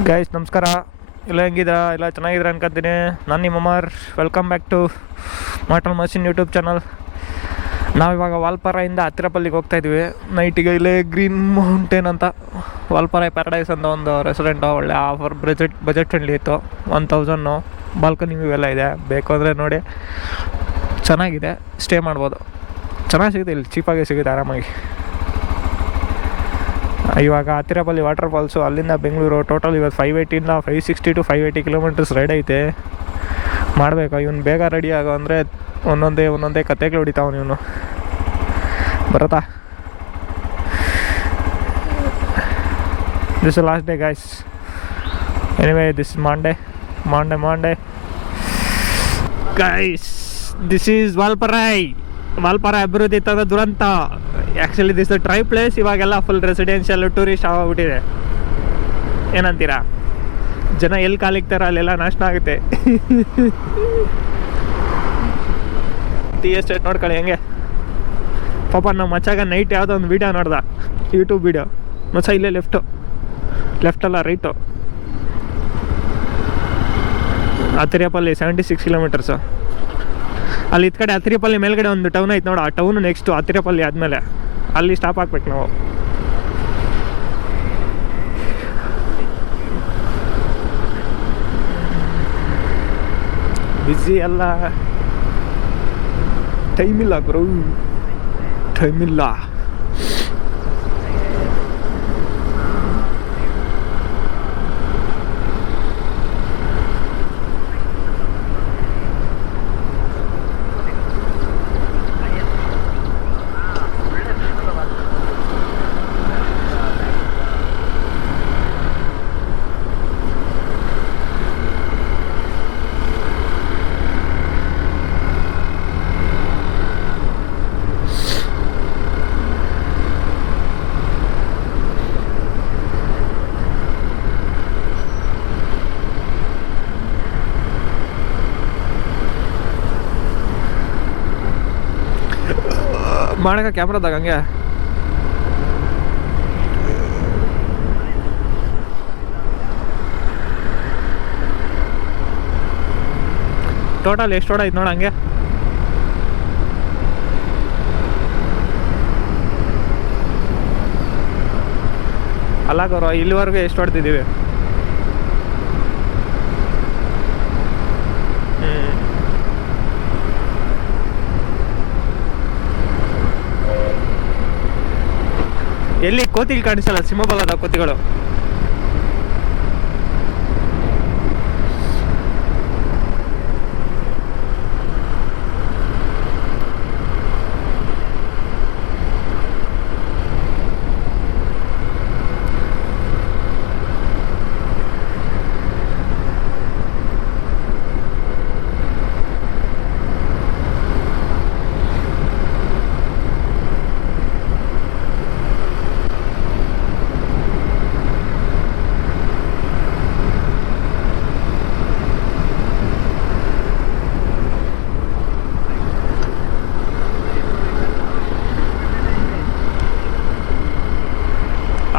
Guys ನಮಸ್ಕಾರ. ಎಲ್ಲ ಹೆಂಗಿದ್ರ? ಎಲ್ಲ ಚೆನ್ನಾಗಿದ್ರ ಅನ್ಕೊಂತೀನಿ. ನಾನು ನಿಮ್ಮ Amar. Welcome back to mortal machine YouTube channel. ನಾವಿವಾಗ ವಾಲ್ಪಾರೆಯಿಂದ ಹತ್ತಿರಪಲ್ಲಿಗೆ ಹೋಗ್ತಾಯಿದ್ವಿ ನೈಟಿಗೆ. ಇಲ್ಲೇ ಗ್ರೀನ್ ಮೌಂಟೇನ್ ಅಂತ ವಾಲ್ಪಾರೆ ಪ್ಯಾರಡೈಸ್ ಅಂತ ಒಂದು ರೆಸ್ಟೋರೆಂಟು. ಒಳ್ಳೆ ಆಫರ್, ಬಜೆಟ್ ಫ್ರೆಂಡ್ಲಿ ಇತ್ತು. 1000 ಬಾಲ್ಕನಿ ಇವೆಲ್ಲ ಇದೆ. ಬೇಕು ಅಂದರೆ ನೋಡಿ, ಚೆನ್ನಾಗಿದೆ. ಸ್ಟೇ ಮಾಡ್ಬೋದು. ಚೆನ್ನಾಗಿ ಸಿಗುತ್ತೆ ಇಲ್ಲಿ, ಚೀಪಾಗಿ ಸಿಗುತ್ತೆ ಆರಾಮಾಗಿ. ಇವಾಗ ಹತ್ತಿರಪಲ್ಲಿ ವಾಟರ್ ಫಾಲ್ಸು, ಅಲ್ಲಿಂದ ಬೆಂಗಳೂರು. ಟೋಟಲ್ ಇವತ್ತು 580 560 to 580 ಕಿಲೋಮೀಟರ್ಸ್ ರೈಡ್ ಐತೆ. ಮಾಡಬೇಕು. ಇವನು ಬೇಗ ರೆಡಿ ಆಗೋ ಅಂದರೆ ಒಂದೊಂದೇ ಕತೆಗಳು ಹೊಡಿತಾವ. ಇವನು ಬರತ್ತಾ? This is last day guys. Anyway, this is Monday guys. This is Valparai ಅಭಿವೃದ್ಧಿ ತಂದ ದುರಂತ. Actually this the try place. ಇವಾಗೆಲ್ಲ ಫುಲ್ ರೆಸಿಡೆನ್ಷಿಯಲ್ ಟೂರಿಸ್ಟ್ ಆಗೋಗ್ಬಿಟ್ಟಿದೆ. ಏನಂತೀರಾ? ಜನ ಎಲ್ಲಿ ಕಾಲಿಕ್ತಾರ ಅಲ್ಲೆಲ್ಲ ನಾಶ ಆಗುತ್ತೆ. ಟೀ ಎಸ್ಟೇಟ್ ನೋಡ್ಕೊಳ್ಳಿ ಹೆಂಗೆ. ಪಾಪ ನಮ್ಮ ಮಚ್ಚಾಗ ನೈಟ್ ಯಾವುದೋ ಒಂದು ವೀಡಿಯೋ ನೋಡ್ದ, ಯೂಟ್ಯೂಬ್ ವೀಡಿಯೋ. ಮಚ್ಚ ಇಲ್ಲೇ ಲೆಫ್ಟಲ್ಲ ರೈಟು. ಹತ್ತಿರಪಲ್ಲಿ 76 ಕಿಲೋಮೀಟರ್ಸು. ಅಲ್ಲಿ ಇತ್ತ ಕಡೆ ಹತ್ತಿರಪಲ್ಲಿ ಮೇಲ್ಗಡೆ ಒಂದು ಟೌನ್ ಐತೆ ನೋಡು. ಆ ಟೌನು ನೆಕ್ಸ್ಟು ಹತ್ತಿರಪಲ್ಲಿ ಆದಮೇಲೆ ಅಲ್ಲಿ ಸ್ಟಾಪ್ ಹಾಕ್ಬೇಕು ನಾವು. ಬ್ಯುಸಿ ಅಲ್ಲ, ಟೈಮ್ ಇಲ್ಲ ಗುರು, ಟೈಮ್ ಇಲ್ಲ. ಮಾಡಕ ಕ್ಯಾಮ್ರಾದಾಗ ಹಂಗೆ ಟೋಟಲ್ ಎಷ್ಟು ಓಡಾಯ್ತು ನೋಡ ಹಂಗೆ. ಅಲ್ಲ ಗೌರವ, ಇಲ್ಲಿವರೆಗೂ ಎಷ್ಟು ಹೊಡ್ತಿದ್ದೀವಿ? ಎಲ್ಲಿ ಕೋತಿಗಳು ಕಾಣಿಸಲ್ಲ, ಸಿಂಹಬಲದ ಕೋತಿಗಳು.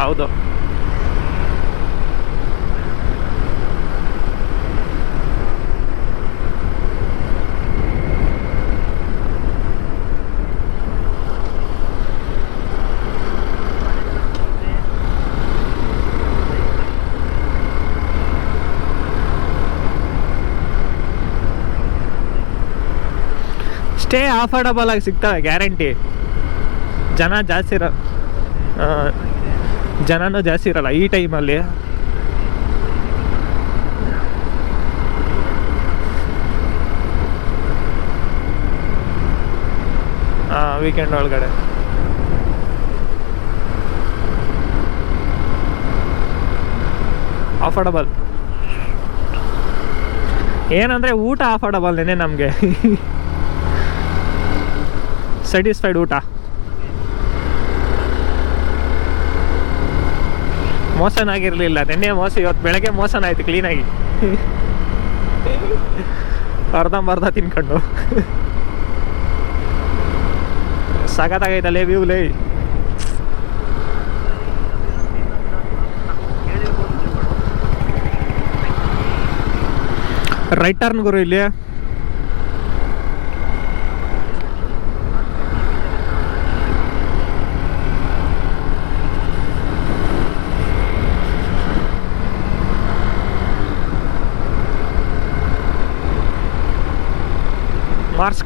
ಹೌದು, ಸ್ಟೇ ಅಫೋರ್ಡಬಲ್ ಆಗಿ ಸಿಗ್ತವೆ ಗ್ಯಾರಂಟಿ. ಜನನೂ ಜಾಸ್ತಿ ಇರಲ್ಲ ಈ ಟೈಮಲ್ಲಿ. ವೀಕೆಂಡ್ ಒಳಗಡೆ ಅಫೋರ್ಡಬಲ್. ಏನಂದರೆ ಊಟ ಅಫೋರ್ಡಬಲ್ನೇ ನಮಗೆ. ಸ್ಯಾಟಿಸ್ಫೈಡ್ ಊಟ. ಮೋಸನ್ ಆಗಿರಲಿಲ್ಲ ನಿನ್ನೆ. ಇವತ್ತು ಬೆಳಗ್ಗೆ ಮೋಸನ್ ಆಯಿತು ಕ್ಲೀನಾಗಿ. ಅರ್ಧಂಬರ್ಧ ತಿನ್ಕೊಂಡು. ಸಖತ್ತಾಗೈತಲ್ಲೇ ವ್ಯೂಲೇ. ರೈಟ್ ಟರ್ನ್ ಗುರು ಇಲ್ಲಿ. Mars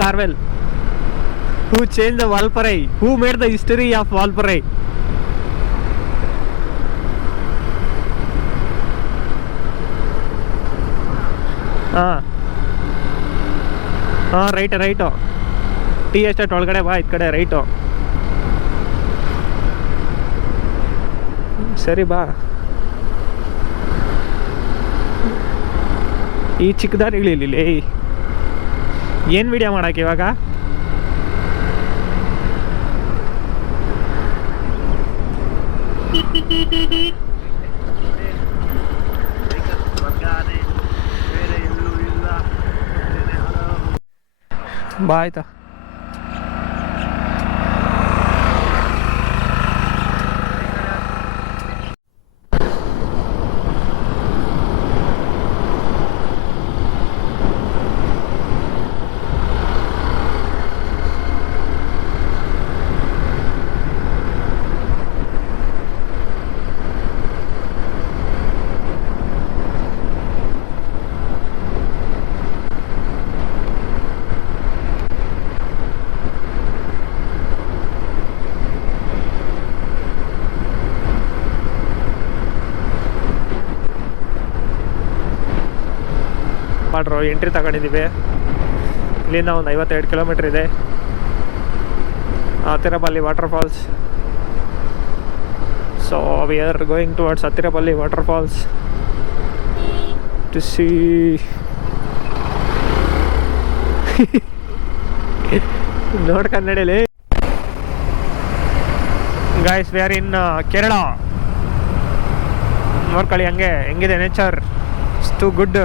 Carvel. Who changed the Valparai? Who made the history of Valparai? Right tea estate ಒಳಗಡೆ ಬಾ, ಇದು ಕಡೆ ರೈಟು. ಸರಿ ಬಾ. ಈ ಚಿಕ್ಕದಾರಿ ಇಳಿಲಿಲ್ಲ. ಏನು ವಿಡಿಯೋ ಮಾಡಕ್ಕೆ ಇವಾಗ? ಬಾ ಆಯ್ತಾ. ಎಂಟ್ರಿ ತಗೊಂಡಿದ್ದೀವಿ. ಇಲ್ಲಿಂದ ಒಂದು 52 ಕಿಲೋಮೀಟ್ರ್ ಇದೆ. Athirappilly waterfalls. So we are going towards Athirappilly waterfalls to see. ನೋಡ್ಕೊಂಡು ನಡೀಲಿ guys. We are in Kerala. ನೋಡ್ಕೊಳ್ಳಿ ಹೆಂಗಿದೆ nature. It's too good.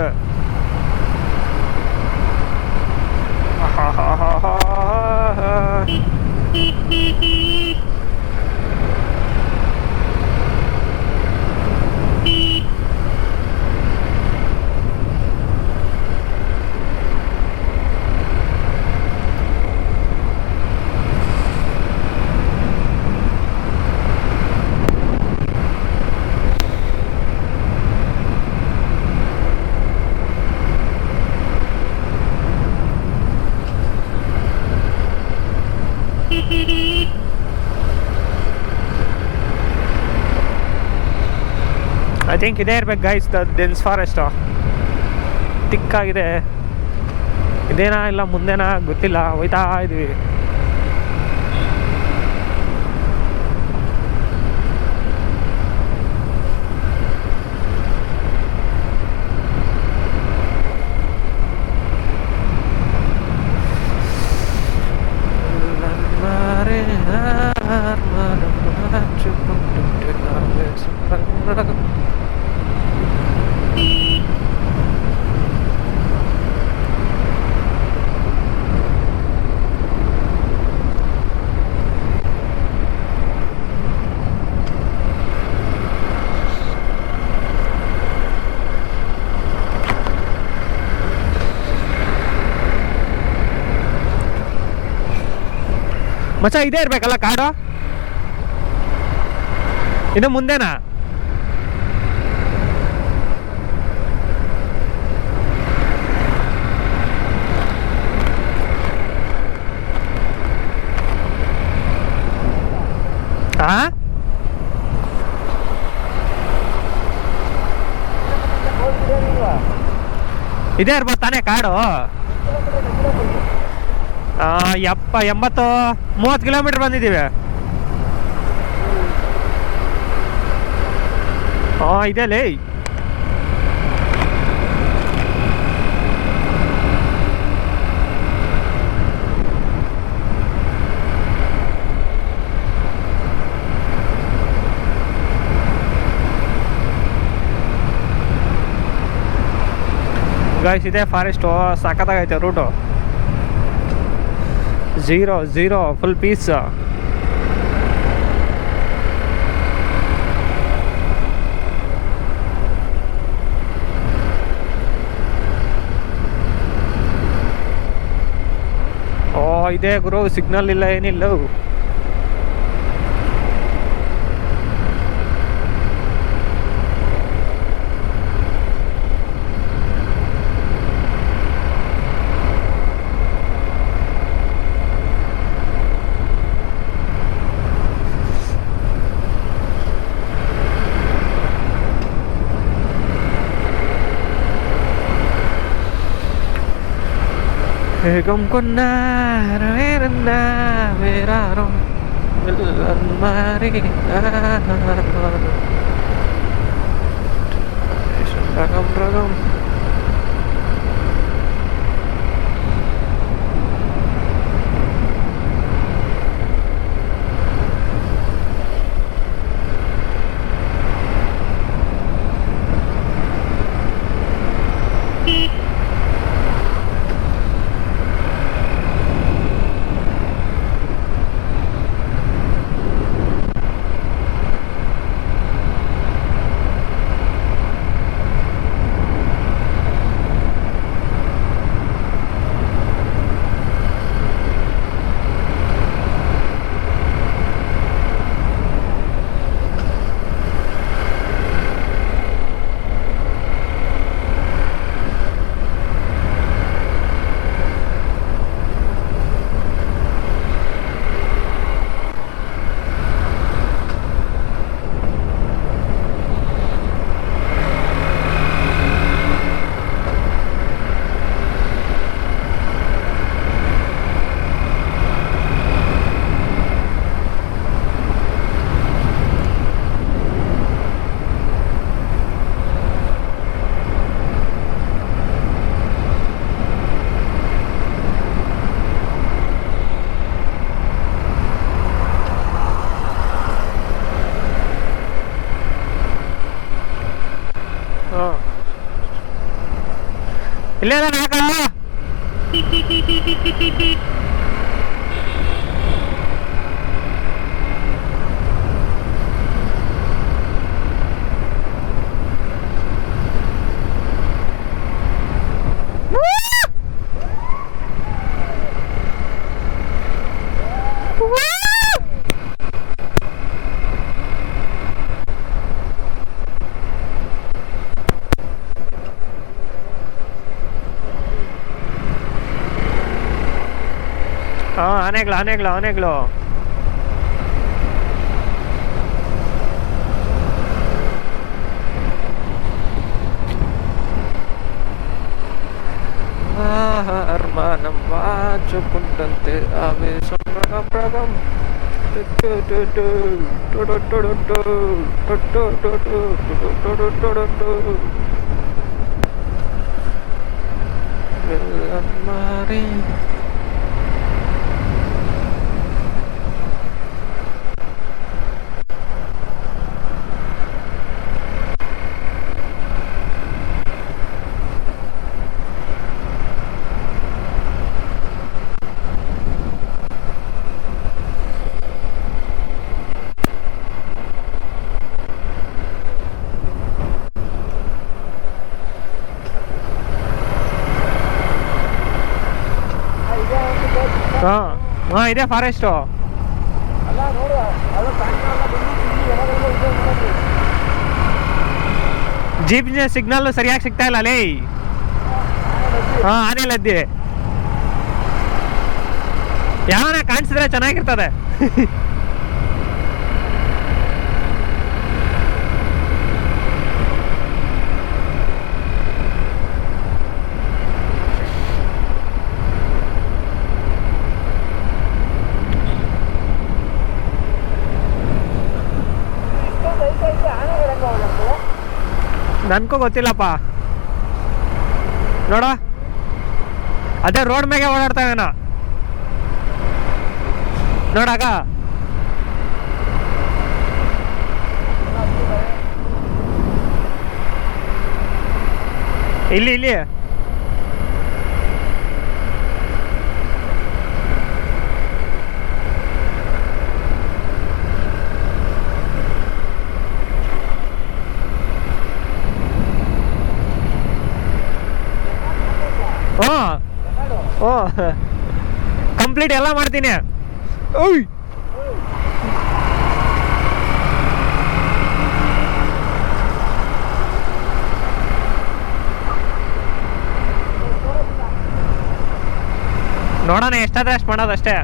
I think ಇದೇ ಇರ್ಬೇಕು ಗೈಸ್, ದ ಡೆನ್ಸ್ ಫಾರೆಸ್ಟು. ತಿಕ್ಕಾಗಿದೆ. ಇದೇನಾ ಇಲ್ಲ ಮುಂದೆನಾ ಗೊತ್ತಿಲ್ಲ, ಹೋಯ್ತಾ ಇದ್ವಿ. ಮಚ್ಚ ಇದೇ ಇರ್ಬೇಕಲ್ಲ ಕಾಡು? ಇನ್ನು ಮುಂದೆನಾ? ಇದೇ ಇರ್ಬೋದು ತಾನೇ ಕಾಡು? 30 ಕಿಲೋಮೀಟರ್ ಬಂದಿದ್ದೀವಿ. ಇದೆ ಲೇ. ಗಾಯ್ಸ್ ಇದೆ ಫಾರೆಸ್ಟು, ಸಖತ್ತಾಗೈತೆ ರೂಟು. 0 full peace. ಇದೆ ಗುರು, ಸಿಗ್ನಲ್ ಇಲ್ಲ ಏನಿಲ್ಲ. Kung ko na verano el marinaro ragam ಇಲ್ಲೇ ನಾಕ ಆನೆಗಳು ಅರ್ಮಾನಂ ವಾಚುಕುಂಟಂತೆ ಆವೇಶಂ ರಗಂ ಮಾರಿ ಇದೆ ಫಾರೆಸ್ಟು. ಜೀಪ್ ಸಿಗ್ನಲ್ ಸರಿಯಾಗಿ ಸಿಗ್ತಾ ಇಲ್ಲ ಅಲ್ಲೇ. ಆನೆಲದ್ದಿ ಯಾವನ ಕಾಣಿಸಿದ್ರೆ ಚೆನ್ನಾಗಿರ್ತದೆ. ನನ್ಗೂ ಗೊತ್ತಿಲ್ಲಪ್ಪ. ನೋಡ ಅದೇ ರೋಡ್ ಮೇಗೆ ಓಡಾಡ್ತಾವೇನ ನೋಡಾಗ. ಇಲ್ಲಿ ಕಂಪ್ಲೀಟ್ ಎಲ್ಲ ಮಾಡ್ತೀನಿ. ಓಯ್ ನೋಡೋಣ ಎಷ್ಟಾದ್ರೆ ಅಷ್ಟು ಮಾಡೋದಷ್ಟೇ.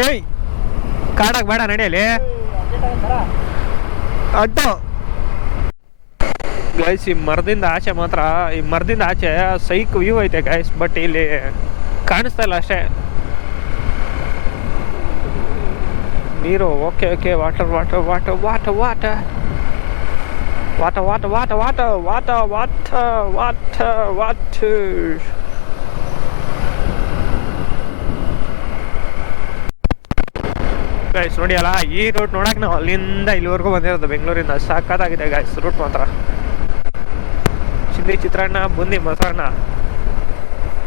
ಏಯ್ ಕಾಡಾಗ ಬೇಡ ನಡೆಯಲಿ ಅಡ್ಡು ಗೈಸ್. ಈ ಮರದಿಂದ ಆಚೆ ಮಾತ್ರ, ಈ ಮರದಿಂದ ಆಚೆ ಸೈಕ್ ವ್ಯೂ ಐತೆ ಗೈಸ್, ಬಟ್ ಇಲ್ಲಿ ಕಾಣಿಸ್ತಾ ಇಲ್ಲ ಅಷ್ಟೇ ನೀರು. Okay okay, water water water water water water water water water water water water water. Guys ನೋಡಿ ಅಲ್ಲ, ಈ ರೂಟ್ ನೋಡಕ್ಕೆ ನಾವು ಅಲ್ಲಿಂದ ಇಲ್ಲಿವರೆಗೂ ಬಂದಿರೋದು ಬೆಂಗಳೂರಿಂದ. ಸಖತ್ತಾಗಿದೆ ಗೈಸ್ ರೂಟ್ ಮಾತ್ರ. ಚಿಲ್ಲಿ ಚಿತ್ರಾನ್ನ, ಬುಂದಿ ಮೊಸರನ್ನ.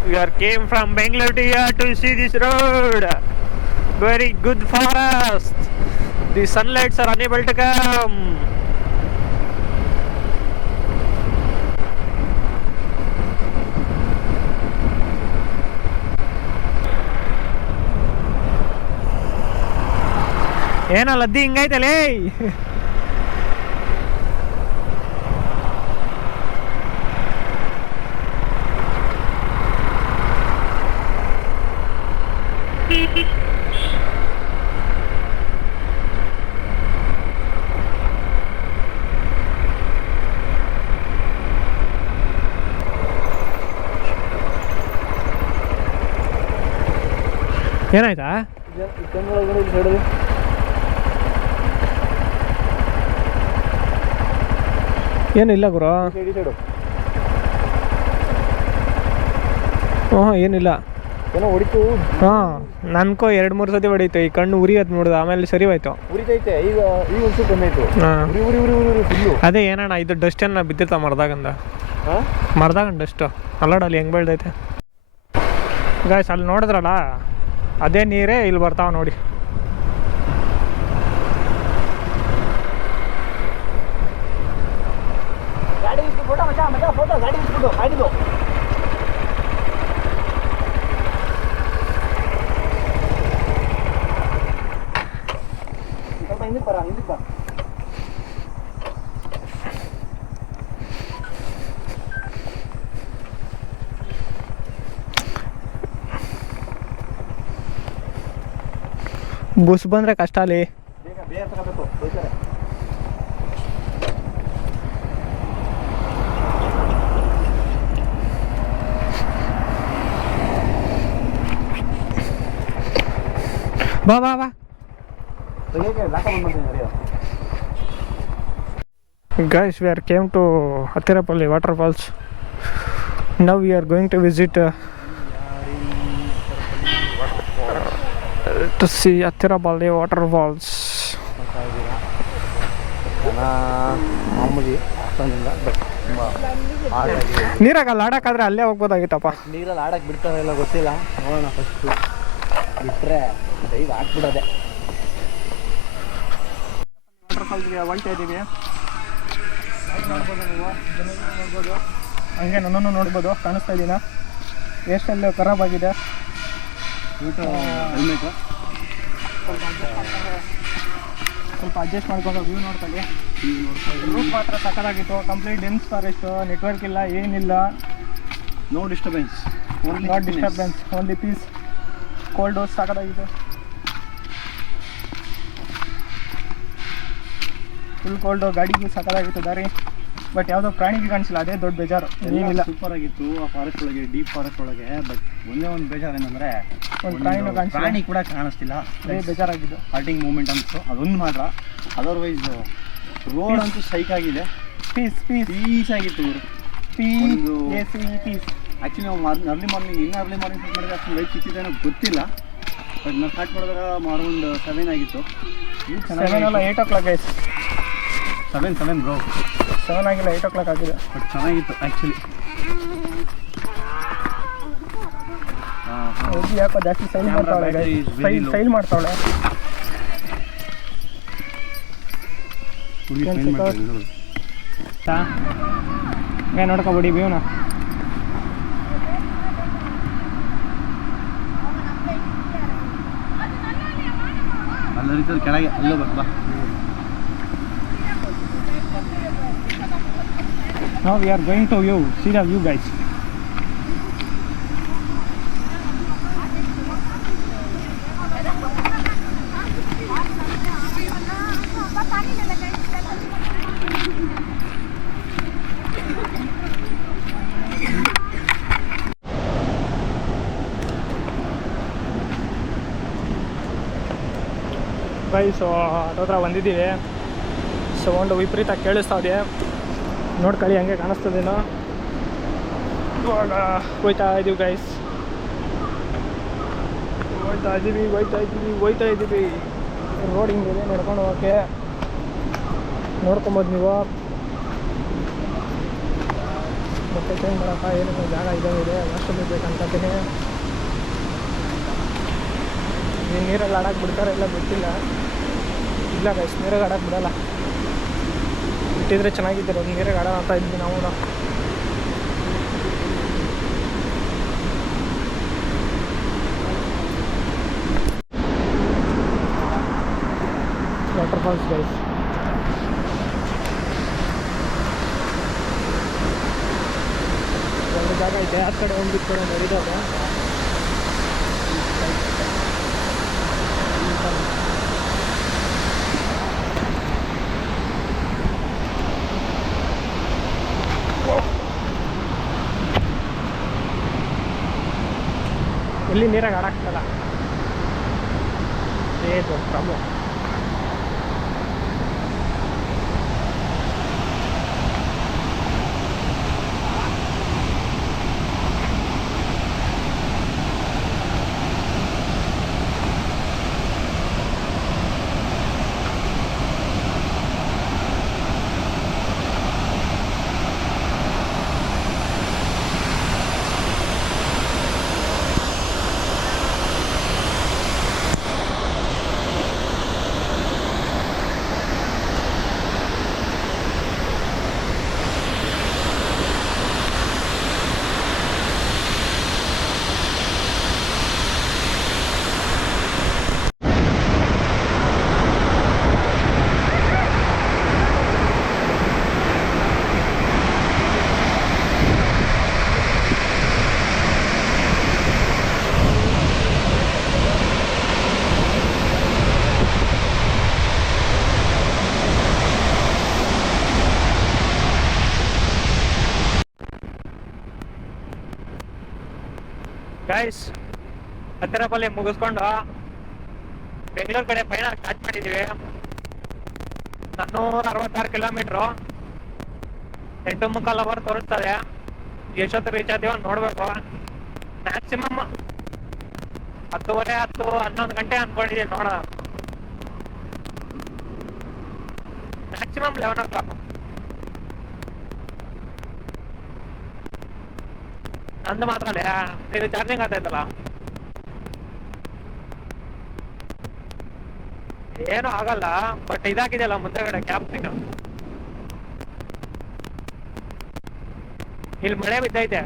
We are came from Bangalore to here to see this road. Very good for us. The sunlights are unable to come. ಏನೋ ಲದ್ದಿ ಹಿಂಗೈತಲೇ. ಏನಾಯ್ತಾ? ಏನಿಲ್ಲ ಗುರು. ಏನಿಲ್ಲ, ಏನೋ ಹೊಡಿತು. ನನ್ಕೋ 2-3 ಸತಿ ಹೊಡೀತು. ಈ ಕಣ್ಣು ಉರಿಯತ್ ನೋಡಿದ, ಆಮೇಲೆ ಸರಿ ಹೋಯ್ತು. ಉರಿತೈತೆ ಈಗ ಒಂಚೂರು ಕಮ್ಮಿ ಆಯ್ತು. ಅದೇ ಏನಣ್ಣ ಇದು ಡಸ್ಟ್ ಏನ ಬಿದ್ದಿರ್ತಾವ ಮರದಾಗಂದ. ಮರದಾಗಂಡು ಎಷ್ಟು ಅಲ್ಲಡಲ್ಲಿ ಹೆಂಗೆ ಬೆಳ್ದೈತೆ ಗಾಯ್ಸ್. ಅಲ್ಲಿ ನೋಡಿದ್ರಲ್ಲ ಅದೇ ನೀರೇ ಇಲ್ಲಿ ಬರ್ತಾವ ನೋಡಿ. ಬಸ್ ಬಂದರೆ ಕಷ್ಟ ಅಲ್ಲಿ. ಬಾ ಬಾ ಬಾ guys, we are came to Attirapalli waterfalls. Now we are going to visit to see Attirapalli waterfalls. ನೀರಾಗಲ್ಲ ಆಡಕ್ಕಾದ್ರೆ ಅಲ್ಲೇ ಹೋಗ್ಬೋದಾಗಿತ್ತಪ್ಪ. ನೀರಲ್ಲಿ ಆಡಕ್ಕೆ ಬಿಡ್ತಾರೆ ಎಲ್ಲ ಗೊತ್ತಿಲ್ಲ, ನೋಡೋಣ. ಫಸ್ಟು ಬಿಟ್ಟರೆ ಡೈವ್ ಹಾಕ್ಬಿಡೋದೆ. ವಾಟರ್ಫಾಲ್ಸ್ಗೆ ಹೊಳ್ತಾ ಇದ್ದೀವಿ. ನೋಡ್ಬೋದು ನೀವು, ನೋಡ್ಬೋದು, ಹಂಗೆ ನನ್ನನ್ನು ನೋಡ್ಬೋದು. ಕಾಣಿಸ್ತಾ ಇದ್ದೀನ ಎಷ್ಟೆಲ್ಲ ಖರಾಬ್ ಆಗಿದೆ. ಸ್ವಲ್ಪ ಅಡ್ಜಸ್ಟ್ ಮಾಡ್ಕೊಂಡು ವ್ಯೂ ನೋಡ್ಕೊಳ್ಳಿ. ರೂಟ್ ಮಾತ್ರ ಸಕ್ಕತ್ತಾಗಿತ್ತು. ಕಂಪ್ಲೀಟ್ ಡೆನ್ಸ್ ಫಾರೆಸ್ಟ್, ನೆಟ್ವರ್ಕ್ ಇಲ್ಲ, ಏನಿಲ್ಲ. No disturbance, not disturbance, only peace. Cold dose ಸಕ್ಕತ್ತಾಗಿತ್ತು, ಫುಲ್ ಕೋಲ್ಡು. ಗಾಡಿಗೂ ಸಕ್ಕತ್ತಾಗಿತ್ತು ದಾರಿ, ಬಟ್ ಯಾವುದೋ ಪ್ರಾಣಿಗೆ ಕಾಣಿಸಿಲ್ಲ. ಅದೇ ದೊಡ್ಡ ಬೇಜಾರು. ಏನಿಲ್ಲ, ಸೂಪರ್ ಆಗಿತ್ತು ಆ ಫಾರೆಸ್ಟ್ ಒಳಗೆ, ಡೀಪ್ ಫಾರೆಸ್ಟ್ ಒಳಗೆ. ಬಟ್ ಒಂದೇ ಒಂದು ಬೇಜಾರು ಏನಂದರೆ ಒಂದು ಪ್ರಾಣಿನೂ ಕಾಣಿಸಿಲ್ಲ, ಪ್ರಾಣಿ ಕೂಡ ಕಾಣಿಸ್ತಿಲ್ಲ. ಅದೇ ಬೇಜಾರಾಗಿದ್ದು. ಹಾರ್ಟಿಂಗ್ ಮೂಮೆಂಟ್ ಅನಿಸ್ತು ಅದೊಂದು ಮಾತ್ರ. ಅದರ್ವೈಸ್ ರೋಡ್ ಅಂತೂ ಸೈಕ್ ಆಗಿದೆ. ಪೀಸ್ ಆಗಿತ್ತು. ಪೀಸ್ ಆ್ಯಕ್ಚುಲಿ ನಾವು ಅರ್ಲಿ ಮಾರ್ನಿಂಗ್ ಸ್ಟಾರ್ಟ್ ಮಾಡಿದ್ರೆ ಅಷ್ಟು ಲೈಟ್ ಸಿಕ್ಕಿದ್ದೇನೋ ಗೊತ್ತಿಲ್ಲ. ಬಟ್ ನಾವು ಸ್ಟಾರ್ಟ್ ಮಾಡಿದಾಗ ಅರೌಂಡ್ 7 ಆಗಿತ್ತು. 7 ಅಲ್ಲ, 8 o'clock ಗೈಸ್. 7 ಬ್ರೋ, 7 ಆಗಿಲ್ಲ, 8 o'clock ಆಗಿದೆ. ಬಟ್ ಚೆನ್ನಾಗಿತ್ತು ಆ್ಯಕ್ಚುಲಿ. ಹೋಗಿ ಯಾಕೋ ಜಾಸ್ತಿ ಸೈಲ್ ಮಾಡ್ತಾವಳೆ, ಸೈಲ್ ಮಾಡ್ತಾವಳೆ. ನೋಡ್ಕೊಬಿಡಿ ವ್ಯೂನ. ಅಲ್ಲರಿತದ ಕೆಳಗೆ ಅಲ್ಲೋ ಬಾ. Now we are going to view. See the view, guys. Guys, ಹತ್ರ ಬಂದಿದ್ದೀವಿ. ಸೌಂಡು ವಿಪರೀತ ಕೇಳಿಸ್ತಾ ಇದೆ. ನೋಡ್ಕೊಳ್ಳಿ ಹಂಗೆ ಕಾಣಿಸ್ತದೇನೋ. ಇವಾಗ ಹೋಯ್ತಾ ಇದ್ದೀವಿ ಗೈಸ್, ಹೋಯ್ತಾ ಇದ್ದೀವಿ. ರೋಡ್ ಹಿಂಗಿದೆ, ನಡ್ಕೊಂಡು ಹೋಗೋಕ್ಕೆ. ನೋಡ್ಕೊಬೋದು ನೀವು. ಮತ್ತೆ ಚೇಂಜ್ ಮಾಡೋಕ್ಕ ಏನೇನೋ ಜಾಗ ಇದಾಗಿದೆ, ಅಷ್ಟೊಂದು ಬೇಕಂತೀನಿ. ನೀರಲ್ಲಿ ಆಡಕ್ಕೆ ಬಿಡ್ತಾರೆ ಇಲ್ಲ ಗೊತ್ತಿಲ್ಲ. ಇಲ್ಲ ಗೈಸ್, ನೀರಾಗ ಆಡಕ್ಕೆ ಬಿಡೋಲ್ಲ. ಬಿಟ್ಟಿದ್ರೆ ಚೆನ್ನಾಗಿದ್ದಾರೆ. ಒಂದು ನೀರಾಗ ಆಡೋಣ ಅಂತ ಇದ್ವಿ ನಾವು. Waterfalls guys. ಒಂದು ಜಾಗ ಐತೆ, ಆ ಕಡೆ ಹೋಗ್ಬಿಟ್ಟು ನಡೀತಾಗ. ಇಲ್ಲಿ ನೀರಾಗ ಆಡಾಕ್ತಲ್ಲ, ಏದು ಪ್ರಾಬ್ಲಮ್. ಗೈಸ್, ಹತ್ತಿರಪಲ್ಲಿ ಮುಗಿಸ್ಕೊಂಡು ಬೆಂಗಳೂರು ಕಡೆ ಪಯಣ ಸ್ಟಾರ್ಟ್ ಮಾಡಿದ್ದೀವಿ. 466 ಕಿಲೋಮೀಟ್ರು, 8.25 ಅವರ್ ತೋರಿಸ್ತದೆ. ಎಷ್ಟೊತ್ತು ರೀಚ್ ಆದೀವ ನೋಡ್ಬೇಕು. ಮ್ಯಾಕ್ಸಿಮಮ್ 10:30, 10, 11 ಗಂಟೆ ಅನ್ಕೊಂಡಿದ್ದೀನಿ. ನೋಡೋಣ, ಮ್ಯಾಕ್ಸಿಮಮ್ 11 o'clock. ನಂದು ಮಾತ್ರ ಇದು ಚಾರ್ಜಿಂಗ್ ಆಗ್ತಾಯಿತ್ತಲ್ಲ, ಏನೂ ಆಗಲ್ಲ. ಬಟ್ ಇದಾಗಿದೆಯಲ್ಲ ಮುಂದೆಗಡೆ ಕ್ಯಾಪ್ಟಿಂಗ್, ಇಲ್ಲಿ ಮಳೆ ಬಿದ್ದೈತೆ.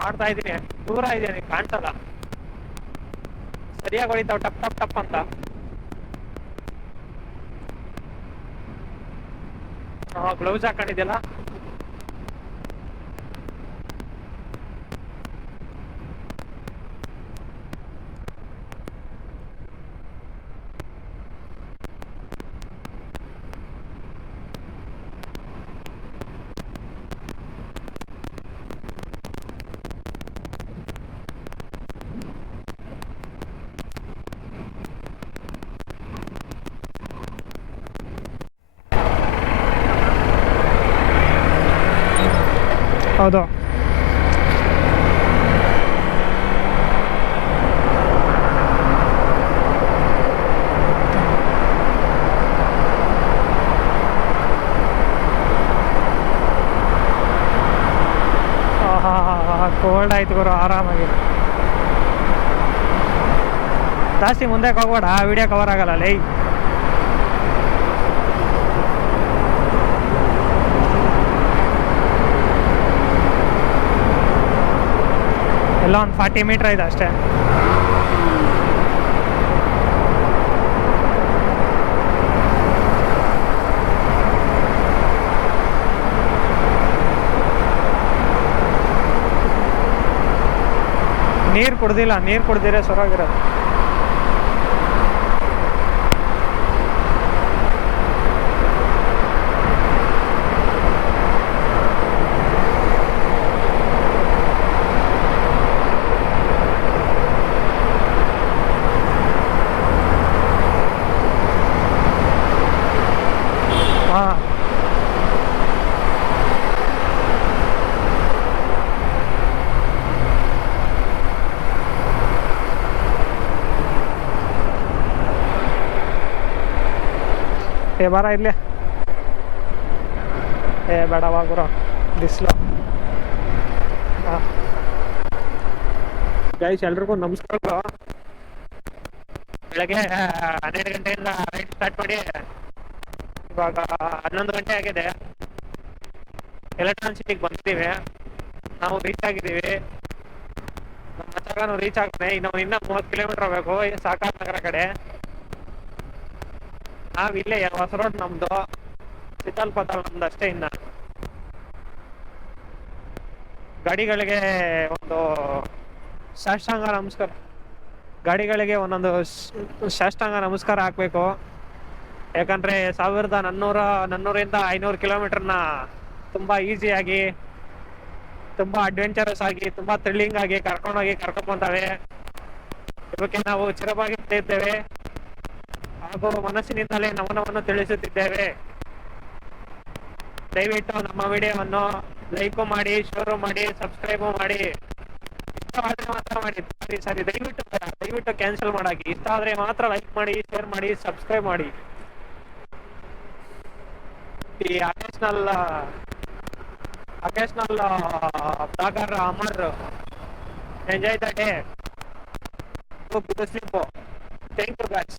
ಮಾಡ್ತಾ ಇದ್ದೀನಿ, ದೂರ ಇದೆಯಾ, ಕಾಣ್ಸಲ್ಲ. ಸರಿಯಾಗಿ ಹೊಡಿತಾವ್ ಟಪ್ ಟಪ್ ಟಪ್ ಅಂತ. ಗ್ಲೌಸ್ ಹಾಕೊಂಡಿದ್ಯಲ್ಲ, ಹೌದು. ಕೋಲ್ಡ್ ಆಯ್ತು ಗುರು, ಆರಾಮಾಗಿ. ಜಾಸ್ತಿ ಮುಂದೆ ಹೋಗ್ಬೇಡ, ವಿಡಿಯೋ ಕವರ್ ಆಗಲ್ಲ ಲೈ. ಎಲ್ಲ ಒಂದು 40 ಮೀಟ್ರ್ ಇದೆ ಅಷ್ಟೇ. ನೀರು ಕುಡ್ದಿಲ್ಲ, ನೀರು ಕುಡ್ದಿರೆ ಸೊರಾಗಿರೋದು. ಹಾಂ, ಬಾರ ಇಲ್ಲೇ. ಬೇಡವಾ ಗುರು, ಬಿಸಿಲು. ಹಾಂ ಗೈಸ್, ಎಲ್ರಿಗೂ ನಮಸ್ಕಾರಗಳು. ಬೆಳಗ್ಗೆ 12 ಗಂಟೆಯಿಂದ ರೈಡ್ ಸ್ಟಾರ್ಟ್ ಮಾಡಿ ಇವಾಗ 11 ಗಂಟೆ ಆಗಿದೆ. ಎಲೆಕ್ಟ್ರಾನಿಕ್ ಸಿಟಿಗೆ ಬಂದಿದ್ದೀವಿ, ನಾವು ರೀಚ್ ಆಗಿದ್ದೀವಿ. ನಮ್ಮ ಮಚ್ಚಗಾನು ರೀಚ್ ಆಗ್ತಾನೆ. ಇನ್ನೂ 30 ಕಿಲೋಮೀಟರ್ ಹೋಗ್ಬೇಕು ಸಾಕಾತ್ ನಗರ ಕಡೆ. ನಾವಿಲ್ಲೇ ಹೊಸ ರೋಡ್ ನಮ್ದು, ಸಿತಾಲ್ಪತಾಲ್ ನಮ್ದು ಅಷ್ಟೇ. ಇನ್ನ ಗಾಡಿಗಳಿಗೆ ಒಂದು ಸಾಷ್ಟಾಂಗ ನಮಸ್ಕಾರ, ಗಾಡಿಗಳಿಗೆ ಒಂದೊಂದು ಸಾಷ್ಟಾಂಗ ನಮಸ್ಕಾರ ಹಾಕ್ಬೇಕು. ಯಾಕಂದ್ರೆ 1400 500 ಕಿಲೋಮೀಟರ್ನ ತುಂಬಾ ಈಸಿಯಾಗಿ, ತುಂಬಾ ಅಡ್ವೆಂಚರಸ್ ಆಗಿ, ತುಂಬಾ ಥ್ರಿಲ್ಲಿಂಗ್ ಆಗಿ ಕರ್ಕೊಂಡ್ಬಂದಾವೆ. ಇವಕ್ಕೆ ನಾವು ಚಿರವಾಗಿದ್ದೇವೆ ಹಾಗೂ ಮನಸ್ಸಿನಿಂದಲೇ ನಮನವನ್ನು ತಿಳಿಸುತ್ತಿದ್ದೇವೆ. ದಯವಿಟ್ಟು ನಮ್ಮ ವಿಡಿಯೋವನ್ನು ಲೈಕ್ ಮಾಡಿ, ಶೇರ್ ಮಾಡಿ, ಸಬ್ಸ್ಕ್ರೈಬ್ ಮಾಡಿ. ಇಷ್ಟ ಆದರೆ ಮಾತ್ರ ಮಾಡಿ, ಸರಿ ದಯವಿಟ್ಟು ಕ್ಯಾನ್ಸಲ್ ಮಾಡಾಕಿ. ಇಷ್ಟ ಆದರೆ ಮಾತ್ರ ಲೈಕ್ ಮಾಡಿ, ಶೇರ್ ಮಾಡಿ, ಸಬ್ಸ್ಕ್ರೈಬ್ ಮಾಡಿ. ಈ occasional blogger Amar, enjoy the day, go to sleep. Thank you guys.